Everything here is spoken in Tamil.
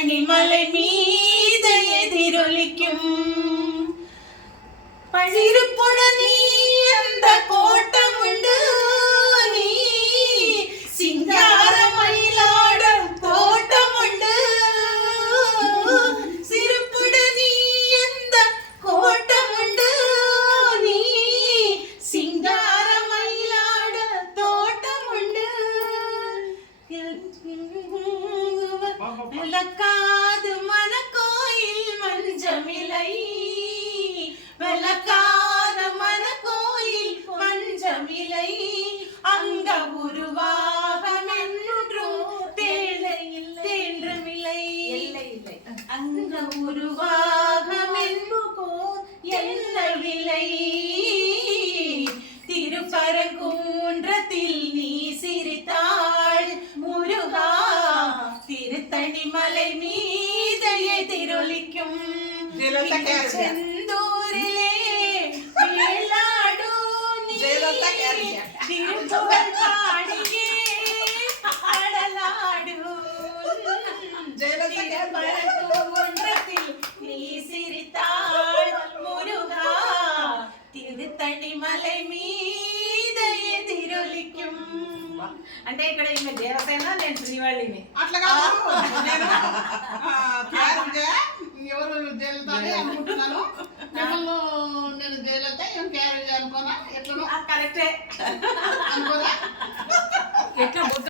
திருத்தணிமலை மீத எதிரொலிக்கும் பழிருப்புடனே அந்த கோட்டம் உண்டு நீ சிங்கார மயிலாடும் தோட்டம் உண்டு சிறுப்புடனே அந்த கோட்டம் உண்டு நீ சிங்கார மயிலாட தோட்டம் உண்டு விளக்காது மனக்கோயில் மஞ்சமிலை விளக்காத மனக்கோயில் மஞ்சமிலை அங்க உருவாகமென்றும் தேன்றமில்லை அங்க உருவாகமென்றும் எண்ணவில்லை திருப்பரங்குன்றத்தில் நீ சிரித்தாள் முருகா திருத்தணிமலை மீத எதிரொலிக்கும் செந்தூரிலே மேலாடும் திருப்புகழ் பாடியே அடலாடும் திருப்பரங்குன்றத்தில் நீ சிரித்தாள் முருகா திருத்தணிమలై మీద ఎదిరొలిக்கும் అంటే ఇక్కడ ఈమె దేవసేన నేను శ్రీవల్లిని అట్లా కాదు నేను ఎవరు జైలుతానే అనుకుంటున్నాను మిమ్మల్ని నేను జైలుతా ఏం క్యారేజ్ అనుకోనా ఎట్లా కరెక్టే అనుకోనా ఎట్లా